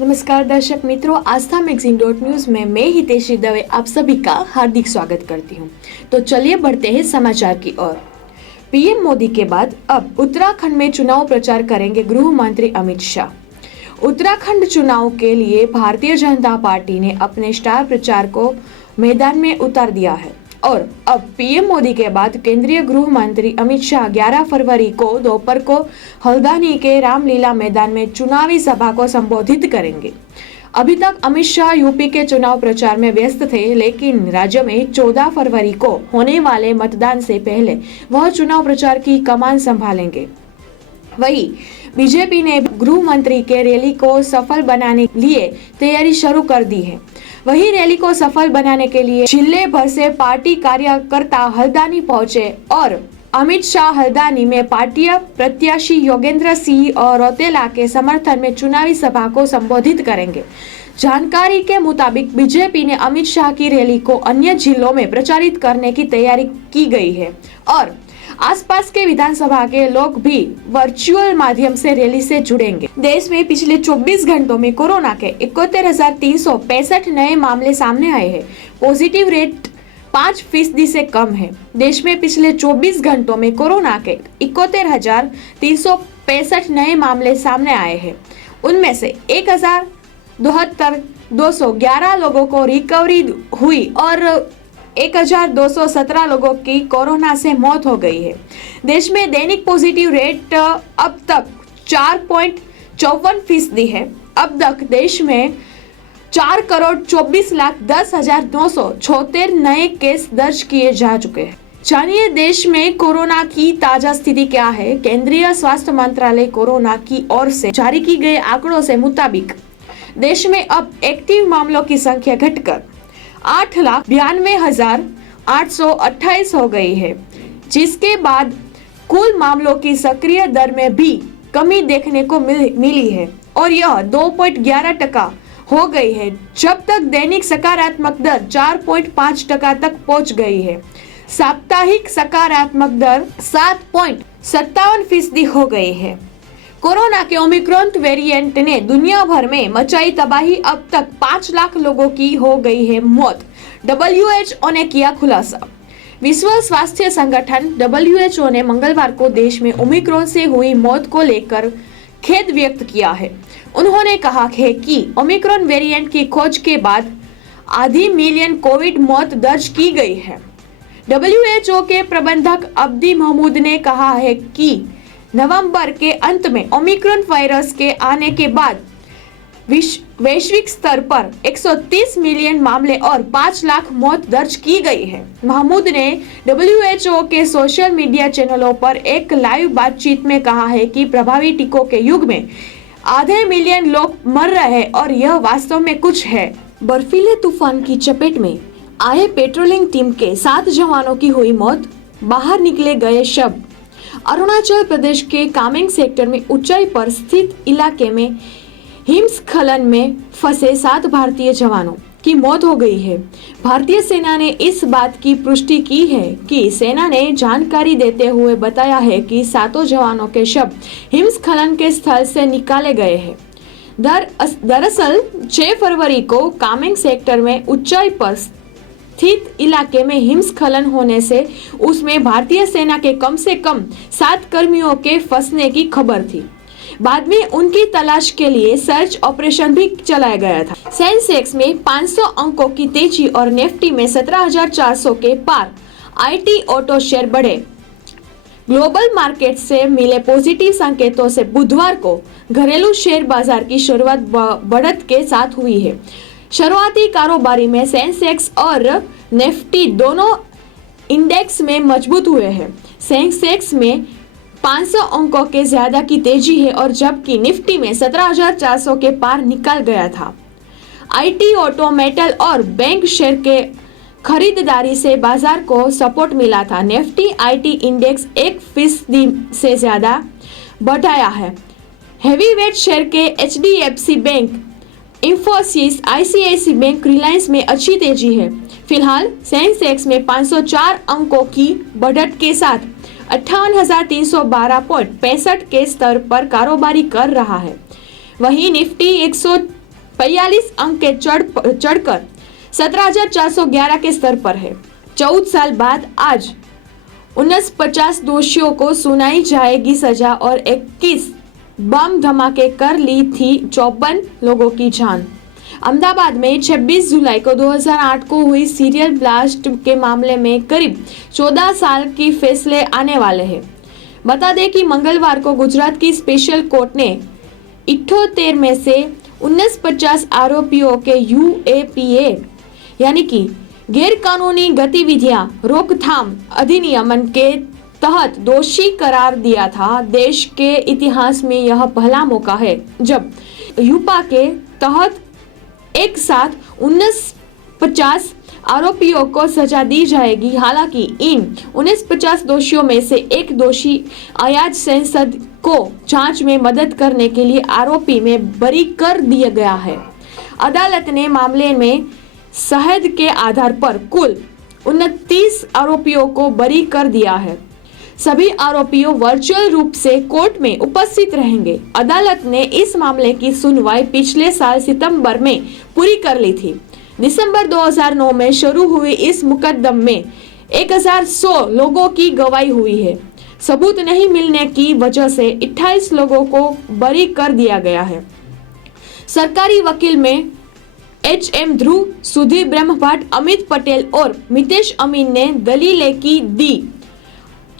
नमस्कार दर्शक मित्रों, आस्था मैगजीन .न्यूज में मैं हितेशी दवे आप सभी का हार्दिक स्वागत करती हूं। तो चलिए बढ़ते हैं समाचार की ओर। पीएम मोदी के बाद अब उत्तराखंड में चुनाव प्रचार करेंगे गृह मंत्री अमित शाह। उत्तराखंड चुनाव के लिए भारतीय जनता पार्टी ने अपने स्टार प्रचार को मैदान में उतार दिया है और अब पीएम मोदी के बाद केंद्रीय गृह मंत्री अमित शाह 11 फरवरी को दोपहर को हल्द्वानी के रामलीला मैदान में चुनावी सभा को संबोधित करेंगे। अभी तक अमित शाह यूपी के चुनाव प्रचार में व्यस्त थे, लेकिन राज्य में 14 फरवरी को होने वाले मतदान से पहले वह चुनाव प्रचार की कमान संभालेंगे। वहीं बीजेपी ने गृह मंत्री के रैली को सफल बनाने के लिए तैयारी शुरू कर दी है। वहीं रैली को सफल बनाने के लिए जिले भर से पार्टी कार्यकर्ता हल्द्वानी पहुंचे और अमित शाह हल्द्वानी में पार्टी प्रत्याशी योगेंद्र सिंह और रौतेला के समर्थन में चुनावी सभा को संबोधित करेंगे। जानकारी के मुताबिक बीजेपी ने अमित शाह की रैली को अन्य जिलों में प्रचारित करने की तैयारी की गई है और आसपास के विधानसभा के लोग भी वर्चुअल माध्यम से रैली से जुड़ेंगे। देश में पिछले 24 घंटों में कोरोना के 71,365 नए मामले सामने आए हैं। पॉजिटिव रेट 5% से कम है। देश में पिछले 24 घंटों में कोरोना के 71,365 नए मामले सामने आए हैं। उनमें से 1,211 लोगों को रिकवरी हुई और 1,217 लोगों की कोरोना से मौत हो गई है। देश में दैनिक पॉजिटिव रेट अब तक 4.54% है। अब तक देश में 4,24,10,976 नए केस दर्ज किए जा चुके हैं। जानिए देश में कोरोना की ताजा स्थिति क्या है। केंद्रीय स्वास्थ्य मंत्रालय कोरोना की ओर से जारी की गए आंकड़ों से मुताबिक देश में अब एक्टिव मामलों की संख्या घटकर 8,92,828 हो गई है, जिसके बाद कुल मामलों की सक्रिय दर में भी कमी देखने को मिली है और यह 2.11% हो गई है, जब तक दैनिक सकारात्मक दर 4.5% तक पहुंच गई है। साप्ताहिक सकारात्मक दर 7.57% हो गई है। कोरोना के ओमिक्रॉन वेरिएंट ने दुनिया भर में मचाई तबाही। अब तक 5 लाख लोगों की हो गई है मौत। WHO ने किया खुलासा। विश्व स्वास्थ्य संगठन WHO ने मंगलवार को देश में ओमिक्रॉन से हुई मौत को लेकर खेद व्यक्त किया है। उन्होंने कहा है कि ओमिक्रॉन वेरिएंट की खोज के बाद आधी मिलियन कोविड मौत दर्ज की गई है। WHO के प्रबंधक अब्दी महमूद ने कहा है कि नवंबर के अंत में ओमिक्रॉन वायरस के आने के बाद वैश्विक स्तर पर 130 मिलियन मामले और 5 लाख मौत दर्ज की गई है। महमूद ने WHO के सोशल मीडिया चैनलों पर एक लाइव बातचीत में कहा है कि प्रभावी टीकों के युग में आधे मिलियन लोग मर रहे हैं और यह वास्तव में कुछ है। बर्फीले तूफान की चपेट में आए पेट्रोलिंग टीम के 7 जवानों की हुई मौत, बाहर निकले गए शव। अरुणाचल प्रदेश के कामेंग सेक्टर में ऊंचाई पर स्थित इलाके में हिमस्खलन में फंसे 7 भारतीय जवानों की मौत हो गई है। भारतीय सेना ने इस बात की पुष्टि की है कि सेना ने जानकारी देते हुए बताया है कि 7 जवानों के शव हिमस्खलन के स्थल से निकाले गए हैं। दरअसल 6 फरवरी को कामेंग सेक्टर में ऊंचाई पर स्थित इलाके में हिमस्खलन होने से उसमें भारतीय सेना के कम से कम 7 कर्मियों के फंसने की खबर थी। बाद में उनकी तलाश के लिए सर्च ऑपरेशन भी चलाया गया था। सेंसेक्स में 500 अंकों की तेजी और निफ्टी में 17,400 के पार आईटी ऑटो शेयर बढ़े। ग्लोबल मार्केट से मिले पॉजिटिव संकेतों से बुधवार को घरेलू शेयर बाजार की शुरुआत बढ़त के साथ हुई है। शुरुआती कारोबारी में सेंसेक्स और निफ्टी दोनों इंडेक्स में मजबूत हुए हैं। सेंसेक्स में 500 अंकों के ज्यादा की तेजी है और जबकि निफ्टी में 17,400 के पार निकल गया था। आईटी, ऑटो, मेटल और बैंक शेयर के खरीदारी से बाजार को सपोर्ट मिला था। निफ्टी आईटी इंडेक्स 1% से ज्यादा बढ़ाया है। हेवीवेट शेयर के HDFC bank, Infosys, ICICI bank, Reliance में अच्छी तेजी है। फिलहाल सेंसेक्स में 504 अंकों की बढ़त के साथ 58,312.65 के स्तर पर कारोबारी कर रहा है। वहीं निफ्टी 45 अंक के चढ़कर 17,411 के स्तर पर है। 14 साल बाद आज 49 दोषियों को सुनाई जाएगी सजा और 21 बम धमाके कर ली थी 54 लोगों की जान। अहमदाबाद में 26 जुलाई को 2008 को हुई सीरियल ब्लास्ट के मामले में करीब 14 साल की फैसले आने वाले हैं। बता दें कि मंगलवार को गुजरात की स्पेशल कोर्ट ने 78 में से 49 आरोपियों के यूएपीए यानी कि गैर कानूनी गतिविधियां रोकथाम अधिनियम के तहत दोषी करार दिया था। देश के इतिहास में यह पहला मौका है जब यूपा के तहत एक साथ 49 आरोपियों को सजा दी जाएगी। हालांकि इन 49 दोषियों में से एक दोषी अयाज संसद को जांच में मदद करने के लिए आरोपी में बरी कर दिया गया है। अदालत ने मामले में शहद के आधार पर कुल 29 आरोपियों को बरी कर दिया है। सभी आरोपियों वर्चुअल रूप से कोर्ट में उपस्थित रहेंगे। अदालत ने इस मामले की सुनवाई पिछले साल सितंबर में पूरी कर ली थी। दिसंबर 2009 में शुरू हुई इस मुकदमे में 1100 लोगों की गवाही हुई है। सबूत नहीं मिलने की वजह से 28 लोगों को बरी कर दिया गया है। सरकारी वकील में HM ध्रुव, सुधीर ब्रह्मभट्ट, अमित पटेल और मितेश अमीन ने दलीलें की दी,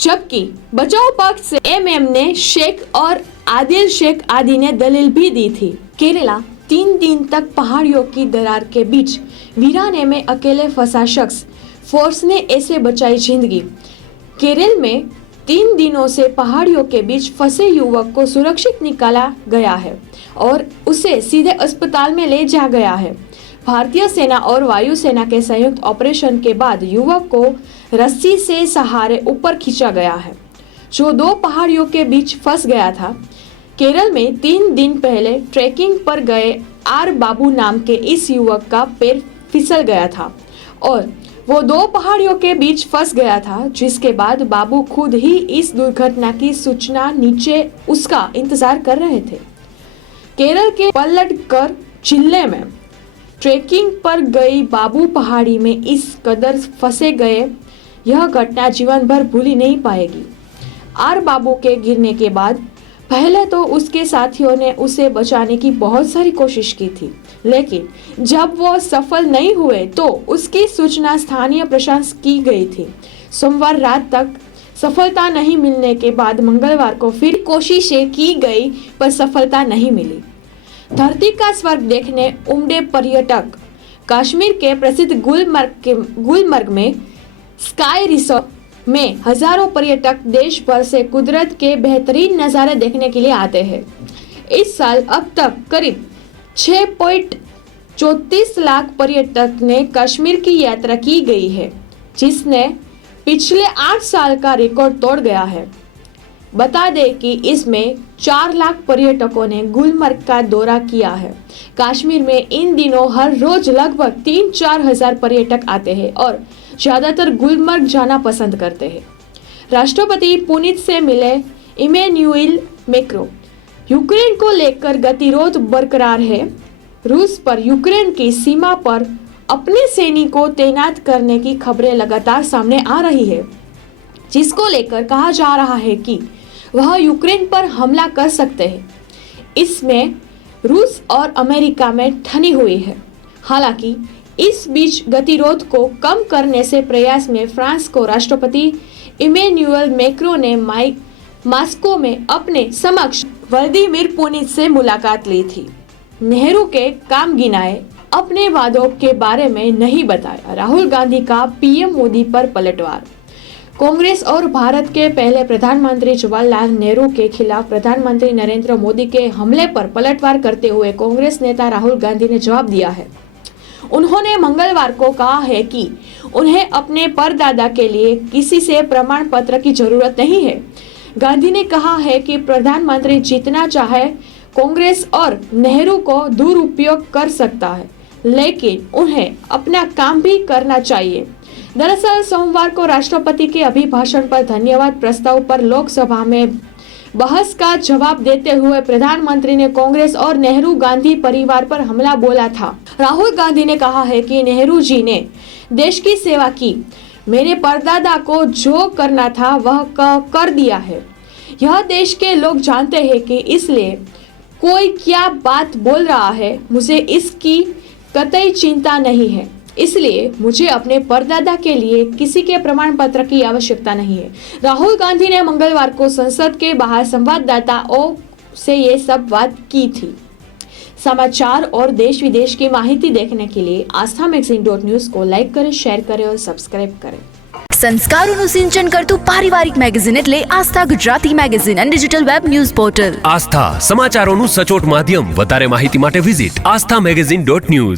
जबकि बचाव पक्ष से MM ने शेख और आदिल शेख आदि ने दलील भी दी थी। केरला 3 दिन तक पहाड़ियों की दरार के बीच वीराने में अकेले फंसा शख्स, फोर्स ने ऐसे बचाई जिंदगी। केरल में 3 दिनों से पहाड़ियों के बीच फंसे युवक को सुरक्षित निकाला गया है और उसे सीधे अस्पताल में ले जाया गया है। भारतीय सेना और वायुसेना के संयुक्त ऑपरेशन के बाद युवक को रस्सी से सहारे ऊपर खींचा गया है, जो 2 पहाड़ियों के बीच फंस गया था। केरल में 3 दिन पहले ट्रैकिंग पर गए आर बाबू नाम के इस युवक का पैर फिसल गया था और वो 2 पहाड़ियों के बीच फंस गया था, जिसके बाद बाबू खुद ही इस दुर्घटना की सूचना नीचे उसका इंतजार कर रहे थे। केरल के पलक्कड जिले में ट्रैकिंग पर गई बाबू पहाड़ी में इस कदर फंसे गए, यह घटना जीवन भर भूली नहीं पाएगी। आर बाबू के गिरने के बाद पहले तो उसके साथियों ने उसे बचाने की बहुत सारी कोशिश की थी, लेकिन जब वो सफल नहीं हुए तो उसकी सूचना स्थानीय प्रशासन की गई थी। सोमवार रात तक सफलता नहीं मिलने के बाद मंगलवार को फिर कोशिशें की गई पर सफलता नहीं मिली। धरती का स्वर्ग देखने उमड़े पर्यटक कश्मीर के प्रसिद्ध गुलमर्ग में स्काई रिसोर्ट में हजारों पर्यटक देश भर से कुदरत के बेहतरीन नज़ारे देखने के लिए आते हैं। इस साल अब तक करीब 6.34 लाख पर्यटक ने कश्मीर की यात्रा की गई है, जिसने पिछले 8 साल का रिकॉर्ड तोड़ गया है। बता दें कि इसमें 4 लाख पर्यटकों ने गुलमर्ग का दौरा किया है। कश्मीर में इन दिनों हर रोज लगभग 3-4 हजार पर्यटक आते हैं और ज्यादातर गुलमर्ग जाना पसंद करते हैं। राष्ट्रपति पुतिन से मिले इमैनुएल मैक्रों। यूक्रेन को लेकर गतिरोध बरकरार है। रूस पर यूक्रेन की सीमा पर अपने सैनिकों तैनात करने की खबरें लगातार सामने आ रही है, जिसको लेकर कहा जा रहा है कि वह यूक्रेन पर हमला कर सकते हैं। इसमें रूस और अमेरिका में ठनी हुई है। हालांकि इस बीच गतिरोध को कम करने से प्रयास में फ्रांस को राष्ट्रपति इमैनुएल मैक्रों ने मॉस्को में अपने समक्ष व्लादिमीर पुतिन से मुलाकात ली थी। नेहरू के काम गिनाए, अपने वादों के बारे में नहीं बताया। राहुल गांधी का पीएम मोदी पर पलटवार। कांग्रेस और भारत के पहले प्रधानमंत्री जवाहरलाल नेहरू के खिलाफ प्रधानमंत्री नरेंद्र मोदी के हमले पर पलटवार करते हुए कांग्रेस नेता राहुल गांधी ने जवाब दिया है। उन्होंने मंगलवार को कहा है कि उन्हें अपने परदादा के लिए किसी से प्रमाण पत्र की जरूरत नहीं है। गांधी ने कहा है कि प्रधानमंत्री जितना चाहे कांग्रेस और नेहरू को दुरुपयोग कर सकता है, लेकिन उन्हें अपना काम भी करना चाहिए। दरअसल सोमवार को राष्ट्रपति के अभिभाषण पर धन्यवाद प्रस्ताव पर लोकसभा में बहस का जवाब देते हुए प्रधानमंत्री ने कांग्रेस और नेहरू गांधी परिवार पर हमला बोला था। राहुल गांधी ने कहा है कि नेहरू जी ने देश की सेवा की, मेरे परदादा को जो करना था वह कर दिया है। यह देश के लोग जानते हैं कि इसलिए कोई क्या बात बोल रहा है, मुझे इसकी कतई चिंता नहीं है। इसलिए मुझे अपने परदादा के लिए किसी के प्रमाण पत्र की आवश्यकता नहीं है। राहुल गांधी ने मंगलवार को संसद के बाहर संवाददाताओं से ये सब बात की थी। समाचार और देश विदेश की माहिती देखने के लिए आस्था मैगजीन.न्यूज़ को लाइक करें, शेयर करें और सब्सक्राइब करें। સંસ્કારોનું સિંચન કરતું પારિવારિક મેગેઝિન એટલે આસ્થા ગુજરાતી મેગેઝિન અને ડિજિટલ વેબ ન્યૂઝ પોર્ટલ. આસ્થા સમાચારોનું સચોટ માધ્યમ. વધારે માહિતી માટે વિઝિટ aasthamagazine.news.